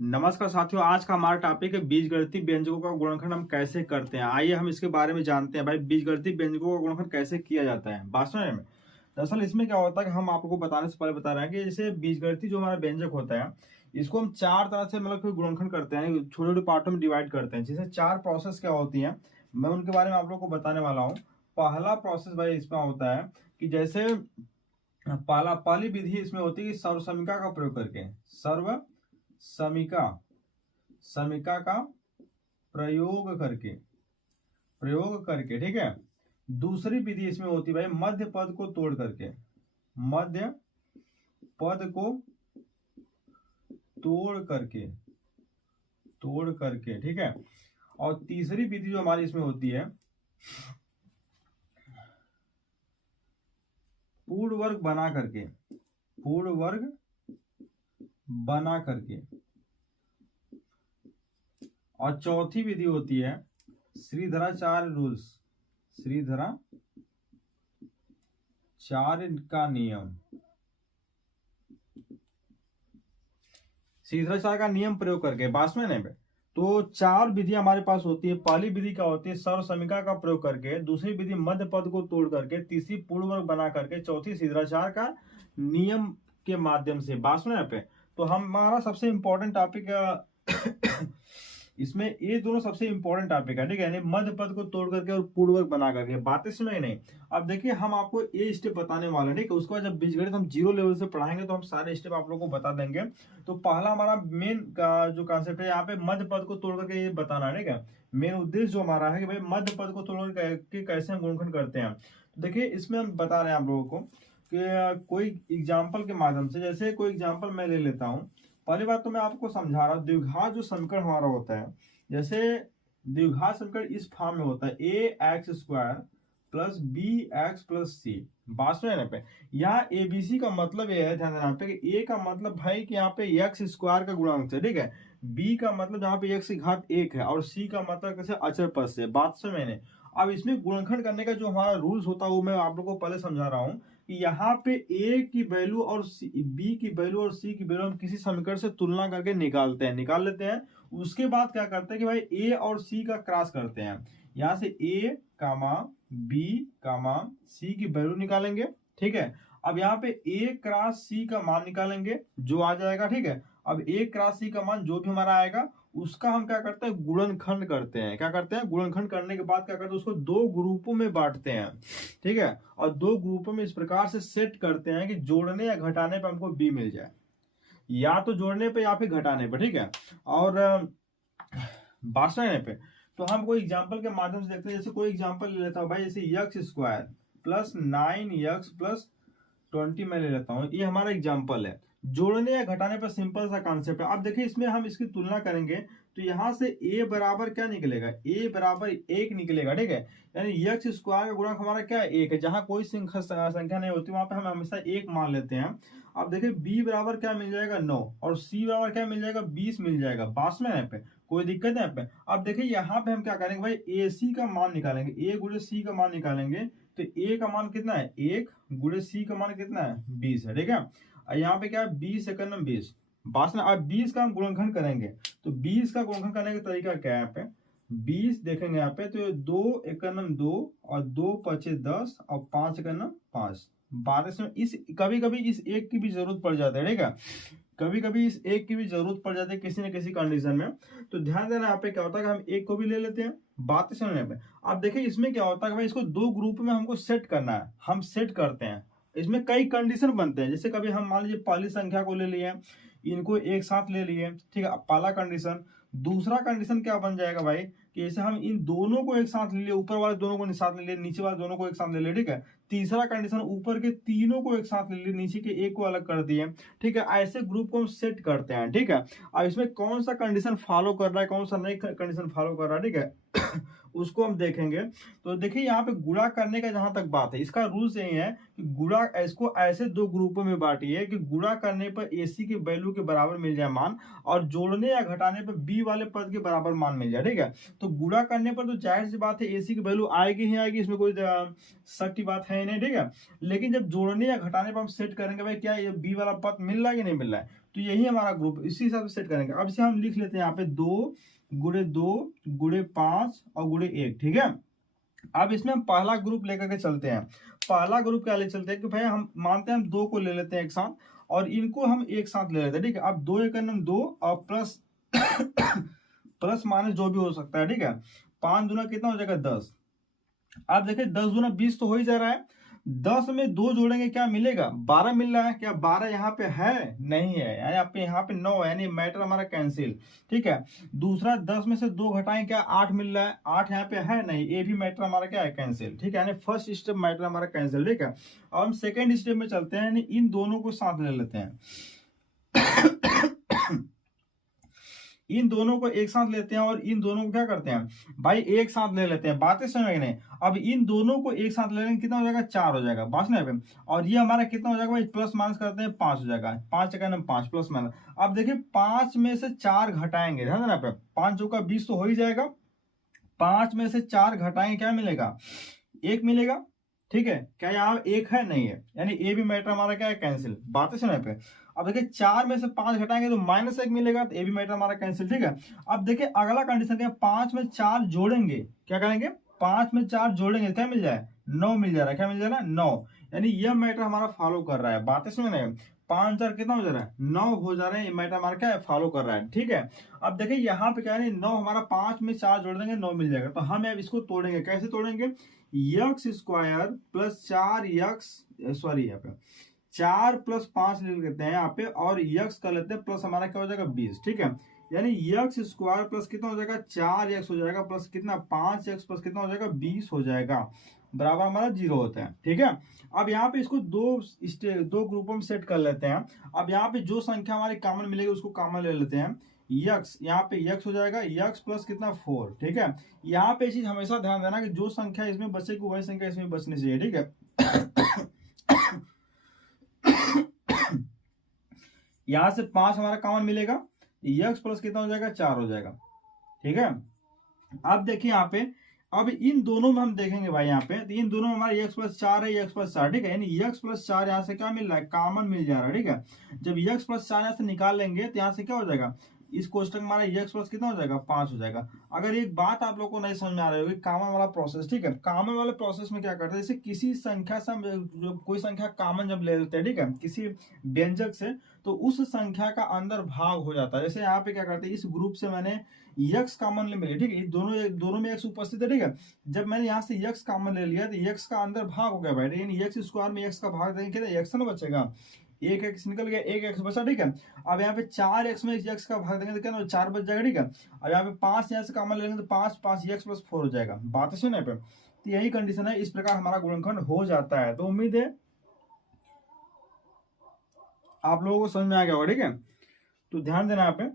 नमस्कार साथियों, आज का हमारा टॉपिक है बीजगणितीय व्यंजकों का गुणनखंड हम कैसे करते हैं। आइए हम इसके बारे में जानते हैं। भाई, बीजगणितीय व्यंजकों का गुणनखंड कैसे किया जाता है बात समझ में। दरअसल इसमें क्या होता है कि हम आपको बताने से पहले बता रहे हैं कि जैसे बीजगणितीय जो हमारा व्यंजक होता है, इसको हम चार तरह से मतलब कि गुणनखंड करते हैं, छोटे छोटे पार्टों में डिवाइड करते हैं। जैसे चार प्रोसेस क्या होती है, मैं उनके बारे में आप लोग को बताने वाला हूँ। पहला प्रोसेस भाई इसमें होता है कि जैसे पहली विधि इसमें होती है कि सर्वसमीका का प्रयोग करके, सर्व समीका समीका का प्रयोग करके ठीक है। दूसरी विधि इसमें होती है भाई मध्य पद को तोड़ करके, मध्य पद को तोड़ करके ठीक है। और तीसरी विधि जो हमारी इसमें होती है पूर्ण वर्ग बना करके। और चौथी विधि होती है श्रीधराचार्य का नियम, श्रीधराचार्य का नियम प्रयोग करके। बात में नहीं। तो चार विधि हमारे पास होती है। पहली विधि क्या होती है सर्व समीका का प्रयोग करके, दूसरी विधि मध्य पद को तोड़ करके, तीसरी पूर्ण वर्ग बना करके, चौथी श्रीधराचार्य का नियम के माध्यम से। बात सुने पे। तो हमारा सबसे इंपॉर्टेंट टॉपिक इसमें ये दोनों सबसे इंपॉर्टेंट टॉपिक है, ठीक है। यानी मध्य पद को तोड़ करके और पूर्ण वर्ग बना करके। बातें सुनाई नहीं। अब देखिए हम आपको ये स्टेप बताने वाले हैं, ठीक है। उसके बाद जब बीजगणित हम जीरो लेवल से पढ़ाएंगे तो हम सारे स्टेप आप लोगों को बता देंगे। तो पहला हमारा मेन का जो कॉन्सेप्ट है यहाँ पे मध्य पद को तोड़ करके ये बताना है, ठीक है। मेन उद्देश्य जो हमारा है कि भाई मध्य पद को तोड़ करके कैसे हम गुणनखंड करते हैं। तो देखिए इसमें हम बता रहे हैं आप लोगों को कि कोई एग्जाम्पल के माध्यम से, जैसे कोई एग्जाम्पल मैं ले लेता हूँ। पहली बात तो मैं आपको समझा रहा हूँ, द्विघात जो समीकरण हमारा होता है, जैसे द्विघात समीकरण इस फॉर्म में होता है a x square plus b x plus c. बात सुने पे। यहाँ एबीसी का मतलब ये है, ध्यान देना पे, कि ए का मतलब भाई कि यहाँ पे एक्स स्क्वायर का गुणांक है, ठीक है। बी का मतलब यहाँ पे एक्स की घात एक है, और सी का मतलब कैसे अचर पद से। बात से मैंने अब इसमें गुणनखंड करने का जो हमारा रूल्स होता है वो मैं आप लोगों को पहले समझा रहा हूँ कि यहाँ पे ए की वैल्यू और बी की वैल्यू और सी की वैल्यू हम किसी समीकरण से तुलना करके निकाल लेते हैं। उसके बाद क्या करते हैं कि भाई ए और सी का क्रॉस करते हैं। यहां से ए कामा बी कामा सी की वैल्यू निकालेंगे, ठीक है। अब यहाँ पे ए क्रॉस सी का मान निकालेंगे जो आ जाएगा, ठीक है। अब ए क्रॉस सी का मान जो भी हमारा आएगा उसका हम क्या करते हैं गुणनखंड करते हैं। क्या करते हैं गुणनखंड करने के बाद क्या करते हैं उसको दो ग्रुपों में बांटते हैं, ठीक है। और दो ग्रुपों में इस प्रकार से सेट करते हैं कि जोड़ने या घटाने पे हमको बी मिल जाए, या तो जोड़ने पे या फिर घटाने पे, ठीक है। और बात सुनने पे तो हम कोई एग्जांपल के माध्यम से देखते हैं। जैसे कोई एग्जांपल ले लेता हूं भाई, जैसे x square plus 9x plus 20 में ले लेता हूं। ये हमारा एग्जांपल है। जोड़ने या घटाने पर सिंपल सा कॉन्सेप्ट है। अब देखिए इसमें हम इसकी तुलना करेंगे तो यहां से a बराबर क्या निकलेगा, a बराबर 1 निकलेगा, ठीक है। यानी एक्स स्क्वायर का गुणक हमारा क्या है, 1 है। जहां कोई संख्या नहीं होती वहां पे हम हमेशा 1 मान लेते हैं। अब देखिए b बराबर क्या मिल जाएगा 9, और c बराबर क्या मिल जाएगा 20 मिल जाएगा। बास में यहाँ पे कोई दिक्कत है यहाँ पे। अब देखिए यहाँ पे हम क्या करेंगे भाई, ए सी का मान निकालेंगे, ए गुणे सी का मान निकालेंगे। तो ए का मान कितना है 1, गुणे सी का मान कितना है 20 है, ठीक है। यहाँ पे क्या है 20 एकम 20। बात में अब 20 का हम गुणनखंड करेंगे तो 20 का गुणनखंड करने का तरीका क्या है यहाँ पे, 20 देखेंगे यहाँ पे तो 2 एकम 2 और 2 पचे 10 और 5 एकम 5। 12 में इस कभी कभी इस एक की भी जरूरत पड़ जाता है, ठीक है। कभी कभी इस एक की भी जरूरत पड़ जाती है किसी न किसी कंडीशन में। तो ध्यान देना यहाँ पे क्या होता है कि हम एक को भी ले लेते हैं। बात समझने पे अब देखिए इसमें क्या होता है कि भाई इसको दो ग्रुप में हमको सेट करना है। हम सेट करते हैं, इसमें कई कंडीशन बनते हैं। जैसे कभी हम मान लीजिए पहली संख्या को ले लिए, इनको एक साथ ले लिए, ठीक है, पहला कंडीशन। दूसरा कंडीशन क्या बन जाएगा भाई कि जैसे हम इन दोनों को एक साथ ले लिए, ऊपर वाले दोनों को साथ ले लिए, नीचे वाले दोनों को एक साथ ले लिए, ठीक है। तीसरा कंडीशन ऊपर के तीनों को एक साथ ले लिए, नीचे के एक को अलग कर दिए, ठीक है। ऐसे ग्रुप को हम सेट करते हैं, ठीक है। अब इसमें कौन सा कंडीशन फॉलो कर रहा है, कौन सा नहीं कंडीशन फॉलो कर रहा है, ठीक है उसको हम देखेंगे। तो देखिए यहाँ पे गुणा करने का जहां तक बात है, इसका रूल्स यही है कि गुणा इसको ऐसे दो ग्रुपों में बांटिए कि गुणा करने पर एसी की वैल्यू के बराबर मिल जाए मान, और जोड़ने या घटाने पर बी वाले पद के बराबर मान मिल जाए, ठीक है। तो गुणा करने पर तो जाहिर सी बात है एसी की वैल्यू आएगी ही आएगी, इसमें कोई शक की बात है ही नहीं, ठीक है। लेकिन जब जोड़ने या घटाने पर हम सेट करेंगे भाई क्या ये बी वाला पद मिल रहा है कि नहीं मिल रहा है, तो यही हमारा ग्रुप, इसी हिसाब से सेट करेंगे। अब इसे हम लिख लेते हैं यहाँ पे 2 गुणे 2 गुणे 5 और गुणे 1, ठीक है। अब इसमें हम पहला ग्रुप लेकर के चलते हैं। पहला ग्रुप क्या ले चलते हैं कि भाई हम मानते हैं हम 2 को ले लेते हैं एक साथ और इनको हम एक साथ ले लेते हैं, ठीक है। अब 2 एकम 2 और प्लस प्लस माइनस जो भी हो सकता है, ठीक है। 5 दूना कितना हो जाएगा 10। अब देखिए 10 दूना 20 तो हो ही जा रहा है। 10 में 2 जोड़ेंगे क्या मिलेगा, 12 मिल रहा है। क्या 12 यहाँ पे है, नहीं है, यानी आपके यहाँ पे 9 है, यानी मैटर हमारा कैंसिल, ठीक है। दूसरा 10 में से 2 घटाएं क्या 8 मिल रहा है, 8 यहाँ पे है नहीं, ये भी मैटर हमारा क्या है कैंसिल, ठीक है। यानी फर्स्ट स्टेप मैटर हमारा कैंसिल, ठीक है। अब हम सेकेंड स्टेप में चलते हैं, यानी इन दोनों को साथ ले लेते हैं। इन दोनों को एक साथ लेते हैं और इन दोनों को क्या करते हैं भाई एक साथ ले लेते हैं, बातें समझ नहीं। अब इन दोनों को एक साथ ले लेंगे कितना हो जाएगा 4 हो जाएगा, बात नहीं पे। और ये हमारा कितना हो जाएगा भाई, प्लस माइनस करते हैं 5 हो जाएगा, 5 का नाम 5 प्लस माइनस। अब देखिए 5 में से 4 घटाएंगे, ध्यान देना पे, 5 चौका 20 तो हो ही जाएगा। 5 में से 4 घटाएंगे क्या मिलेगा, 1 मिलेगा, ठीक है। क्या यहाँ 1 है, नहीं है, यानी ए भी मैटर हमारा क्या है कैंसिल, बातें सुने पे। अब देखिए 4 में से 5 घटाएंगे तो -1 मिलेगा, तो ए भी मैटर हमारा कैंसिल, ठीक है। अब देखिए अगला कंडीशन क्या, 5 में 4 जोड़ेंगे, क्या करेंगे 5 में 4 जोड़ेंगे, क्या मिल जाए 9 मिल जा रहा है, क्या मिल जा रहा है 9, यानी यह मैटर हमारा फॉलो कर रहा है, बातें सुने। 5 4 कितना हो जा रहा है 9 हो जा रहा है, ये मैटर हमारा क्या है फॉलो कर रहा है, ठीक है। अब देखिए यहाँ पे क्या है 9 हमारा 5 में 4 जोड़ देंगे 9 मिल जाएगा, तो हम अब इसको तोड़ेंगे, कैसे तोड़ेंगे, x square plus 4 x, sorry यहाँ पे 4 प्लस 5 ले लेते हैं यहाँ पे, और यक्स कर लेते हैं प्लस हमारा क्या हो जाएगा 20, ठीक है। यानी यक्स स्क्वायर प्लस कितना हो जाएगा 4 यक्स हो जाएगा, प्लस कितना 5 यक्स प्लस कितना हो जाएगा 20 हो जाएगा, बराबर हमारा 0 होता है, ठीक है। अब यहाँ पे इसको दो ग्रुपों में सेट कर लेते हैं। अब यहाँ पे जो संख्या हमारी कॉमन मिलेगी उसको कॉमन ले लेते हैं। यक्स, यहाँ पे यक्स हो जाएगा यक्स प्लस कितना 4, ठीक है। यहाँ पे चीज हमेशा ध्यान देना कि जो संख्या इसमें बचेगी वही संख्या इसमें बचनी चाहिए, ठीक है। यहां से 5 हमारा कॉमन मिलेगा, यक्स प्लस कितना हो जाएगा 4 हो जाएगा, ठीक है। अब देखिए यहाँ पे, अब इन दोनों में हम देखेंगे भाई यहाँ पे, तो इन दोनों में हमारा यक्स प्लस 4 है, यक्स प्लस 4, ठीक है। यानी यक्स प्लस 4 यहाँ से क्या मिल रहा है, कॉमन मिल जा रहा है, ठीक है। जब यक्स प्लस 4 यहाँ से निकाल लेंगे तो यहाँ से क्या हो जाएगा, इस क्वेश्चन में हमारा यक्स प्लस कितना हो जाएगा 5 हो जाएगा। अगर एक बात आप लोगों को नहीं समझ में आ रही होगी, कॉमन वाला प्रोसेस, ठीक है। कॉमन वाले प्रोसेस में क्या करते हैं, जैसे किसी संख्या से जो कोई संख्या कॉमन जब ले लेते हैं, ठीक है, किसी व्यंजक से, तो उस संख्या का अंदर भाग हो जाता है। जैसे यहाँ पे क्या करते हैं, इस ग्रुप से मैंने यक्स कॉमन ले मिले, ठीक है, दोनों में यक्स उपस्थित है, ठीक है। जब मैंने यहाँ से यक्स कॉमन ले लिया तो यक्स का अंदर भाग हो गया भाई, यानी यक्स स्क्वायर में यक्स का भाग देंगे कितना यक्स ना बचेगा, एक एक्स निकल गया, एक एक्स बचा, ठीक है। अब यहाँ पे 4 एक्स में एक्स का भाग देंगे तो क्या 4 बच जाएगा, ठीक है। अब यहाँ पे 5 यहाँ से कॉमन लेंगे तो 5 एक्स प्लस 4 हो जाएगा, बात सुने पे। तो यही कंडीशन है, इस प्रकार हमारा गुणनखंड हो जाता है। तो उम्मीद है आप लोगों को समझ में आ गया होगा, ठीक है। तो ध्यान देना यहाँ पे।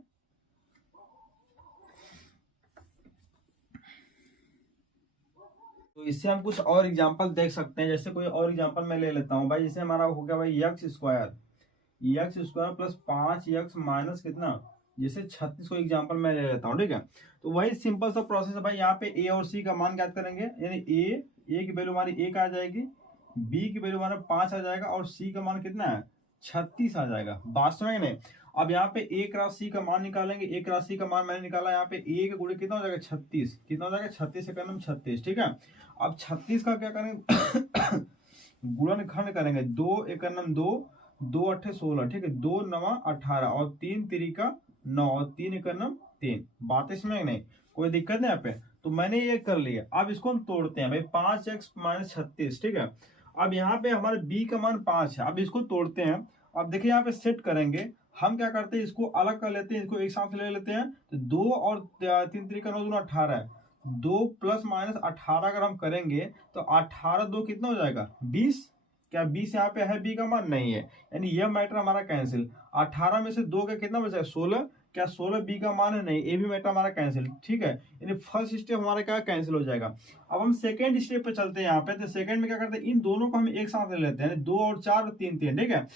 तो इससे हम कुछ और एग्जांपल देख सकते हैं। जैसे कोई और एग्जांपल मैं ले लेता हूं भाई, जैसे हमारा हो गया भाई x square plus 5 x minus कितना, जैसे 36 को एग्जांपल मैं ले लेता हूं, ठीक है। तो वही सिंपल सा प्रोसेस है भाई, यहाँ पे ए और सी का मान ज्ञात करेंगे, यानी ए की वैल्यू हमारी 1 आ जाएगी, बी की वैल्यू हमारा 5 आ जाएगा, और सी का मान कितना है 36 आ जाएगा, बात समझ नहीं। अब यहाँ पे एक राशि का मान निकालेंगे, एक राशि का मान मैंने निकाला, यहाँ पे ए का गुणे कितना हो जाएगा 36, कितना हो जाएगा 36 से करना 36, ठीक है। अब 36 का क्या करेंगे गुणनखंड करेंगे, 2 एक 2 2 8 16, ठीक है, 2 9 18 और 3 3 9 और 3 एक 3, बातें समझ नहीं, कोई दिक्कत नहीं यहाँ पे। तो मैंने ये कर लिया, अब इसको हम तोड़ते हैं भाई, 5 एक्स माइनस 36, ठीक है। अब यहाँ पे हमारे b का मान 5 है, अब इसको तोड़ते हैं। अब देखिए यहाँ पे सेट करेंगे, हम क्या करते हैं इसको अलग कर लेते हैं, इसको एक साथ ले लेते हैं। तो 2 और 3 3 9 2 18 है, 2 प्लस माइनस 18 अगर हम करेंगे तो 18 2 कितना हो जाएगा 20, क्या 20 यहाँ पे है बी का मान नहीं है, यानी यह मैटर हमारा कैंसिल। 18 में से 2 का कितना बचा है 16, क्या 16 बी का मान है नहीं, ए भी मैटर हमारा कैंसिल, ठीक है। यानी फर्स्ट स्टेप हमारा क्या कैंसिल हो जाएगा। अब हम सेकंड स्टेप पे चलते हैं यहाँ पे। तो सेकंड में क्या करते हैं, इन दोनों को हम एक साथ ले लेते हैं, 2 और 4 3 3, ठीक है।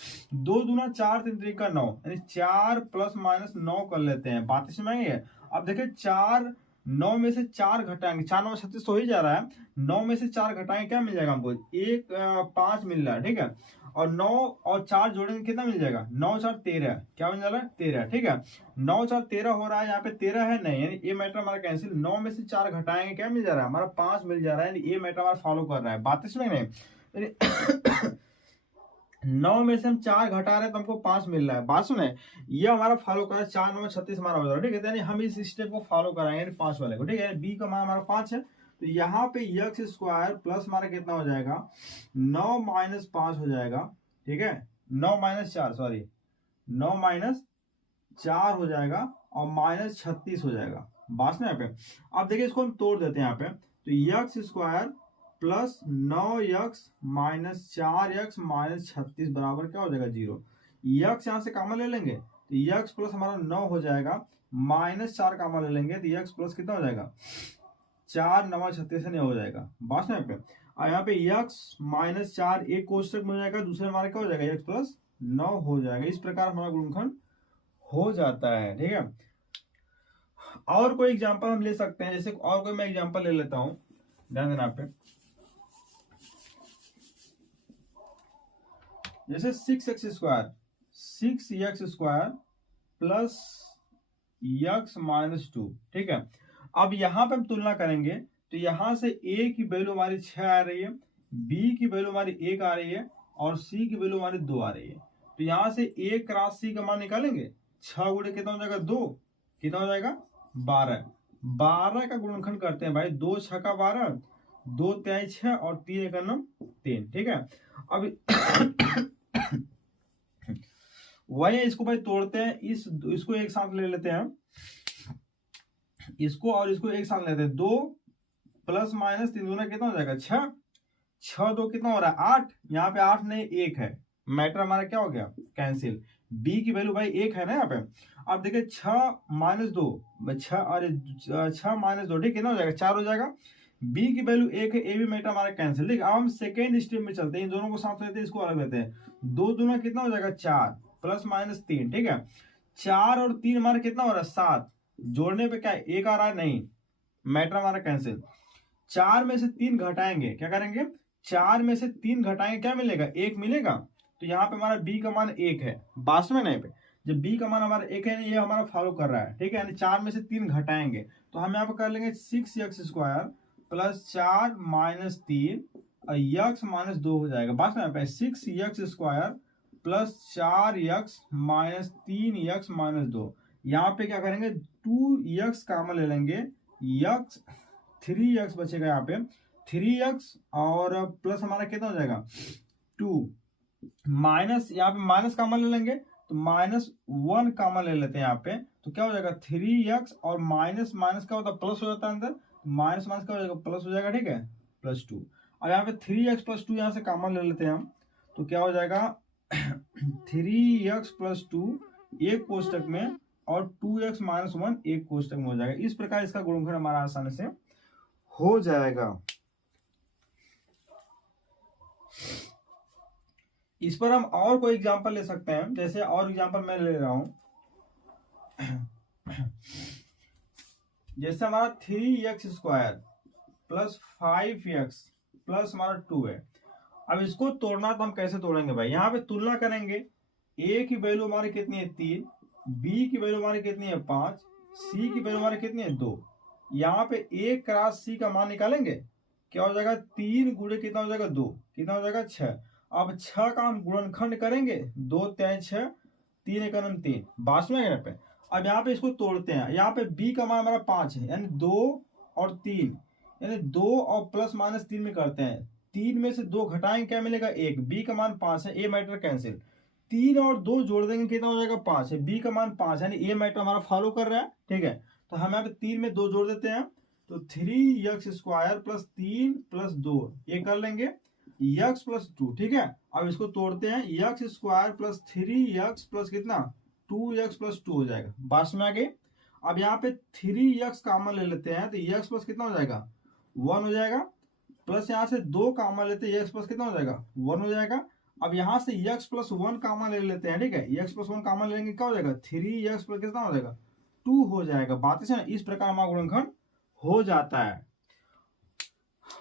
2 दूना 4 3 3 का 9, यानी 4 प्लस माइनस 9 कर लेते हैं, बात समझेंगे। अब देखिए 4 9 में से 4 घटाएंगे, 4 9 36 तो हो ही जा रहा है, 9 में से 4 घटाएंगे क्या मिल जाएगा हमको 1 5 मिल रहा है, ठीक है। और 9 और 4 जोड़ेंगे कितना मिल जाएगा, 9 4 13, क्या बन जा रहा है 13, ठीक है। 9 4 13 हो रहा है, यहाँ पे 13 है नहीं, यानी ए मैटर हमारा कैंसिल। 9 में से 4 घटाएंगे क्या मिल जा रहा है हमारा 5 मिल जा रहा है, यानी ए मैटर हमारा फॉलो कर रहा है। बात इसमें नहीं 9 में से हम 4 घटा रहे हैं तो हमको 5 मिल रहा है। बात सुने, ये हमारा फॉलो कर रहा है, 4 9 36 हमारा हो जा रहा है, ठीक है। यानी हम इस स्टेप को फॉलो कराएंगे 5 वाले को, ठीक है। बी का मान हमारा 5 है, तो यहाँ पे यक्स स्क्वायर प्लस हमारा कितना हो जाएगा 9 माइनस 5 हो जाएगा, ठीक है। 9 माइनस 4 सॉरी 9 माइनस 4 हो जाएगा और माइनस 36 हो जाएगा। बात ना यहाँ पे, अब देखिए इसको हम तोड़ देते हैं यहाँ पे, तो x square plus 9x minus 4x minus 36 बराबर क्या हो जाएगा 0। यक्स यहाँ से कॉमन ले लेंगे तो यक्स प्लस हमारा 9 हो जाएगा, माइनस 4 कॉमन ले लेंगे तो यक्स प्लस कितना हो जाएगा 4 9 36 से नहीं हो जाएगा। बात यहाँ पे, और यहाँ पे यक्स माइनस 4 एक कोष्टक में हो जाएगा, दूसरे हमारा क्या हो जाएगा यक्स प्लस 9 हो जाएगा। इस प्रकार हमारा गुणनखंड हो जाता है, ठीक है। और कोई एग्जांपल हम ले सकते हैं, जैसे और कोई मैं एग्जांपल ले लेता हूं, ध्यान देना पे। जैसे 6x square 6x square plus x minus 2, ठीक है। अब यहां पे हम तुलना करेंगे तो यहां से a की वैल्यू हमारी 6 आ रही है, b की वैल्यू हमारी 1 आ रही है और c की वैल्यू हमारी 2 आ रही है। तो यहां से a क्रॉस c का मान निकालेंगे, 6 गुणे कितना हो जाएगा 2, कितना हो जाएगा 12। 12 का गुणनखंड करते हैं भाई, 2 6 का 12, 2 3 6 और 3 1 9 3, ठीक है। अब वही इसको भाई तोड़ते हैं, इसको एक साथ ले लेते हैं, इसको और इसको एक साथ लेते हैं। 2 प्लस माइनस 3 दूना कितना हो जाएगा 6, 6 2 कितना हो रहा है 8, यहाँ पे 8 नहीं 1 है, मैटर हमारा क्या हो गया कैंसिल। b की वैल्यू भाई 1 है ना यहाँ पे। अब देखिए 6 माइनस 2 6 और 6 माइनस 2, ठीक कितना हो जाएगा 4 हो जाएगा। b की वैल्यू 1 है, ए भी मैटर हमारा कैंसिल। ठीक, अब हम सेकेंड स्टेप में चलते हैं, इन दोनों को साथ लेते हैं, इसको अलग लेते हैं। 2 दूना कितना हो जाएगा 4 प्लस माइनस 3, ठीक है। 4 और 3 हमारा कितना हो रहा है 7, जोड़ने पे क्या है 1 आ रहा है, नहीं मैटर हमारा कैंसिल। 4 में से 3 घटाएंगे, क्या करेंगे 4 में से 3 घटाएंगे, क्या मिलेगा 1 मिलेगा। तो यहाँ पे हमारा b का मान 1 है, वास्तव में नहीं पे जब b का मान हमारा 1 है, ये हमारा फॉलो कर रहा है, ठीक है। यानी 4 में से 3 घटाएंगे तो हम यहाँ पे कर लेंगे 6x स्क्वायर प्लस 4 माइनस 3 और यक्स माइनस 2 हो जाएगा। बात में 6x square plus 4x minus 3x minus 2, यहाँ पे क्या करेंगे 2x कॉमन ले लेंगे, यक्स 3x बचेगा यहाँ पे 3x और प्लस हमारा कितना हो जाएगा 2, माइनस यहाँ पे माइनस कॉमन ले लेंगे तो माइनस 1 कॉमन ले लेते हैं यहाँ पे, तो क्या हो जाएगा 3x और माइनस माइनस क्या होता है प्लस हो जाता है अंदर, माइनस माइनस क्या हो जाएगा प्लस हो जाएगा, ठीक है प्लस 2। अब यहाँ पे 3x प्लस 2 यहाँ से कॉमन ले लेते हैं हम, तो क्या हो जाएगा 3x प्लस 2 एक कोष्टक में और 2x माइनस 1 एक कोष्टक में हो जाएगा। इस प्रकार इसका गुणनखंड हमारा आसानी से हो जाएगा। इस पर हम और कोई एग्जांपल ले सकते हैं, जैसे और एग्जांपल मैं ले रहा हूं जैसे हमारा 3x square plus 5x plus हमारा 2 है। अब इसको तोड़ना तो हम कैसे तोड़ेंगे भाई, यहाँ पे तुलना करेंगे, a की वैल्यू हमारी कितनी है 3, b की वैल्यू हमारी कितनी है 5, c की वैल्यू हमारी कितनी है 2। यहाँ पे a क्रॉस c का मान निकालेंगे, क्या हो जाएगा 3 गुणे कितना हो जाएगा 2, कितना हो जाएगा 6। अब 6 का हम गुणनखंड करेंगे, 2 3 6 3 1 9 3, बात में यहाँ पे। अब यहाँ पे इसको तोड़ते हैं, यहाँ पे b का मान हमारा 5 है, यानी 2 और 3, यानी 2 और प्लस माइनस 3 में करते हैं, 3 में से 2 घटाएंगे क्या मिलेगा 1, b का मान 5 है, ए मैटर कैंसिल। 3 और 2 जोड़ देंगे कितना हो जाएगा 5 है, b का मान 5 यानी ए मैटर हमारा फॉलो कर रहा है, ठीक है। तो हम यहाँ पे 3 में 2 जोड़ देते हैं, तो 3x स्क्वायर प्लस 3 प्लस 2 ये कर लेंगे x प्लस 2, ठीक है। अब इसको तोड़ते हैं, x square plus 3x plus कितना 2x प्लस 2 हो जाएगा, बात में आ गई। अब यहाँ पे 3x कॉमन ले लेते हैं तो x प्लस कितना हो जाएगा 1 हो जाएगा, प्लस यहाँ से 2 कॉमन लेते हैं x प्लस कितना हो जाएगा 1 हो जाएगा। अब यहाँ से x प्लस 1 कॉमन ले लेते हैं, ठीक है, x प्लस 1 कॉमन लेंगे क्या हो जाएगा 3x प्लस कितना हो जाएगा 2 हो जाएगा। बात है ना, इस प्रकार हमारा गुणनखंड हो जाता है।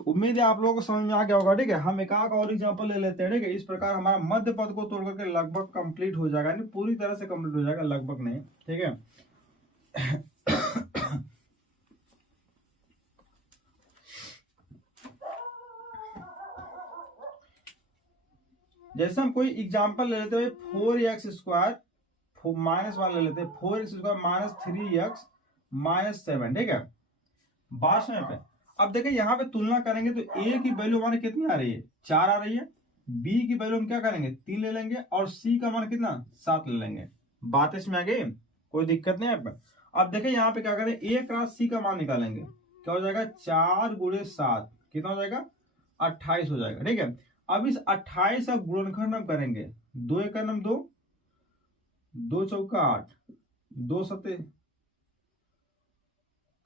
उम्मीद है आप लोगों को समझ में आ गया होगा। ठीक है, हम एक और एग्जांपल ले लेते हैं। ठीक है, इस प्रकार हमारा मध्य पद को तोड़ करके लगभग कंप्लीट हो जाएगा, यानी पूरी तरह से कंप्लीट हो जाएगा, लगभग नहीं। ठीक है, जैसे हम कोई एग्जांपल ले लेते हैं, 4x² -1 ले लेते हैं, 4x² -3x -7। ठीक है, बात में पे अब देखिए यहाँ पे तुलना करेंगे तो a की वैल्यू हमारे कितनी आ रही है, 4 आ रही है। b की वैल्यू हम क्या करेंगे, 3 ले लेंगे, और c का मान कितना, 7 ले लेंगे। बात इसमें आ गई, कोई दिक्कत नहीं है। अब देखिए यहाँ पे क्या करें, a क्रॉस c का मान निकालेंगे, क्या हो जाएगा, 4 × 7 कितना हो जाएगा, 28 हो जाएगा। ठीक है, अब इस 28 का गुणनखंड हम करेंगे, 2 × 2, 2 × 8, 2 7,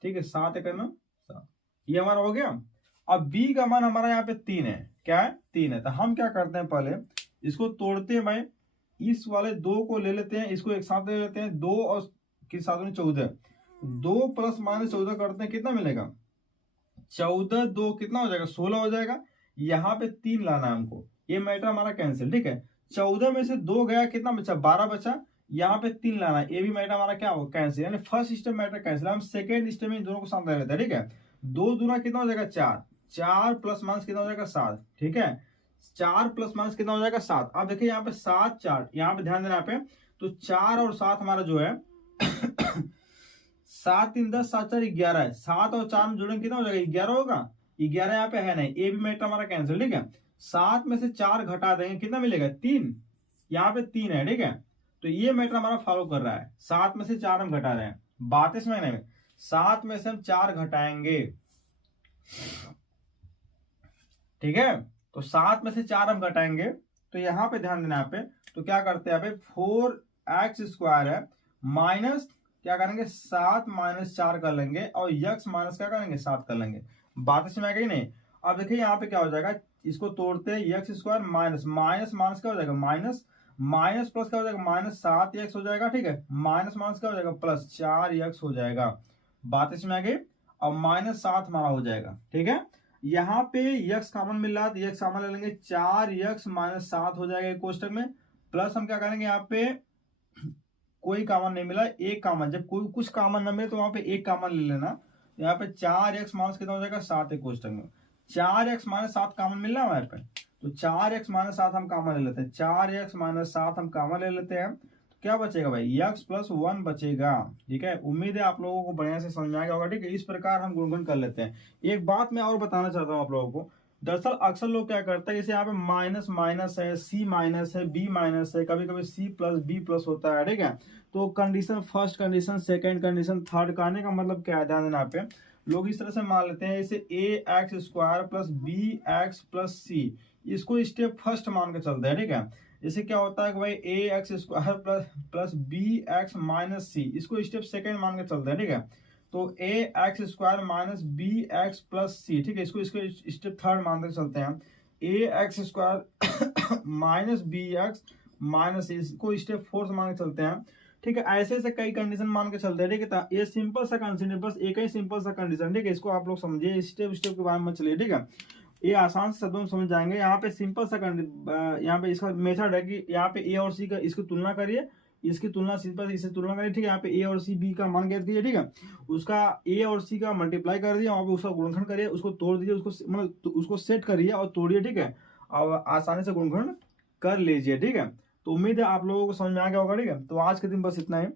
ठीक है, 7 × 7, ये हमारा हो गया। अब b का मान हमारा यहाँ पे 3 है, क्या है, 3 है। तो हम क्या करते हैं, पहले इसको तोड़ते हैं भाई, इस वाले 2 को ले लेते हैं, इसको एक साथ ले लेते हैं, 2 और के साथ में 14, 2 + -14 करते हैं, कितना मिलेगा, 14 2 कितना हो जाएगा, 16 हो जाएगा। यहाँ पे 3 लाना है हमको, ये मैटर हमारा कैंसिल। ठीक है, 14 में से 2 गया, कितना बचा, 12 बचा। यहाँ पे 3 लाना है, ये भी मैटर हमारा क्या होगा, कैंसिल। यानी फर्स्ट स्टेप मैटर कैंसिल। हम सेकेंड स्टेप में इन दोनों को साथ ले लेते हैं। ठीक है, 2 दूना कितना हो जाएगा, 4, 4 + कितना हो जाएगा, 7। ठीक है, 4 + कितना हो जाएगा, 7। अब देखिए यहाँ पे 7 4, यहाँ पे ध्यान देना यहाँ पे, तो 4 और 7 हमारा जो है 7 3 10, 7 4 11 है। 7 और 4 में जोड़ेंगे कितना हो जाएगा, 11 होगा। 11 यहाँ पे है नहीं, ए भी मैटर हमारा कैंसिल। ठीक है, 7 में से 4 घटा देंगे, कितना मिलेगा, 3। यहाँ पे 3 है। ठीक है, तो ये मैटर हमारा फॉलो कर रहा है, 7 में से 4 हम घटा रहे हैं। बात इसमें नहीं, 7 में से हम 4 घटाएंगे। ठीक है, तो 7 में से 4 हम घटाएंगे, तो यहाँ पे ध्यान देना यहाँ पे, तो क्या करते हैं यहाँ पे, 4x² है, माइनस क्या करेंगे, 7 - 4 कर लेंगे, और x माइनस क्या करेंगे, 7 कर लेंगे। बात इसमें आ गई नहीं। अब देखिए यहाँ पे क्या हो जाएगा, इसको तोड़ते हैं, x² माइनस माइनस क्या हो जाएगा, माइनस माइनस प्लस क्या हो जाएगा, -7x हो जाएगा। ठीक है, माइनस माइनस क्या हो जाएगा, +4x हो जाएगा। बात इसमें आ गई। और -7 हमारा हो जाएगा। ठीक है, यहाँ पे x कॉमन मिल रहा है, तो x कॉमन ले लेंगे, 4x - 7 हो जाएगा कोष्टक में। प्लस हम क्या करेंगे, यहाँ पे कोई कॉमन नहीं मिला, एक कॉमन, जब कोई कुछ कॉमन न मिले तो वहां पे एक कॉमन ले लेना। यहाँ पे 4x माइनस कितना हो जाएगा, 7 है कोष्टक में। 4x - 7 कॉमन मिल रहा है हमारे पे, तो 4x - 7 हम कॉमन ले लेते हैं, 4x - 7 हम कॉमन ले लेते हैं, तो क्या बचेगा भाई, x + 1 बचेगा। ठीक है, उम्मीद है आप लोगों को बढ़िया से समझ में आ गया होगा। ठीक है, इस प्रकार हम गुणगुण कर लेते हैं। एक बात मैं और बताना चाहता हूँ आप लोगों को, दरअसल अक्सर लोग क्या करते हैं, जैसे यहाँ पे माइनस माइनस है, सी माइनस है, बी माइनस है, कभी कभी सी + बी + होता है। ठीक है, तो condition, first condition, second condition, third, कहने का मतलब क्या है, ध्यान देना पे, लोग इस तरह से मान लेते हैं, जैसे ax² + bx + c, इसको स्टेप फर्स्ट मान के चलते हैं। ठीक है, जैसे क्या होता है कि भाई ax² + bx - c, इसको स्टेप सेकंड मान के चलते हैं। ठीक है, तो ax² - bx + c, ठीक है, इसको स्टेप थर्ड मान के चलते हैं। ax² - bx - c, इसको स्टेप फोर्थ मान के चलते हैं। ठीक है, ऐसे ऐसे कई कंडीशन मान के चलते हैं। ठीक है, तो ये सिंपल सा कंडीशन है, बस एक ही सिंपल सा कंडीशन। ठीक है, इसको आप लोग समझिए, स्टेप स्टेप के बारे में चलिए। ठीक है, ये आसान से शब्दों में समझ जाएंगे। यहाँ पे सिंपल सा यहाँ पे इसका मेथड है कि यहाँ पे ए और सी का इसकी तुलना करिए, इसकी तुलना सिंपल इससे तुलना करिए। ठीक है, यहाँ पे ए और सी बी का मान ज्ञात कीजिए। ठीक है, उसका ए और सी का मल्टीप्लाई कर दिया, वहाँ पे उसका गुणनखंड करिए, उसको तोड़ दीजिए, उसको मतलब उसको सेट करिए और तोड़िए। ठीक है, और आसानी से गुणनखंड कर लीजिए। ठीक है, तो उम्मीद है आप लोगों को समझ में आ गया होगा। ठीक है, तो आज के दिन बस इतना ही।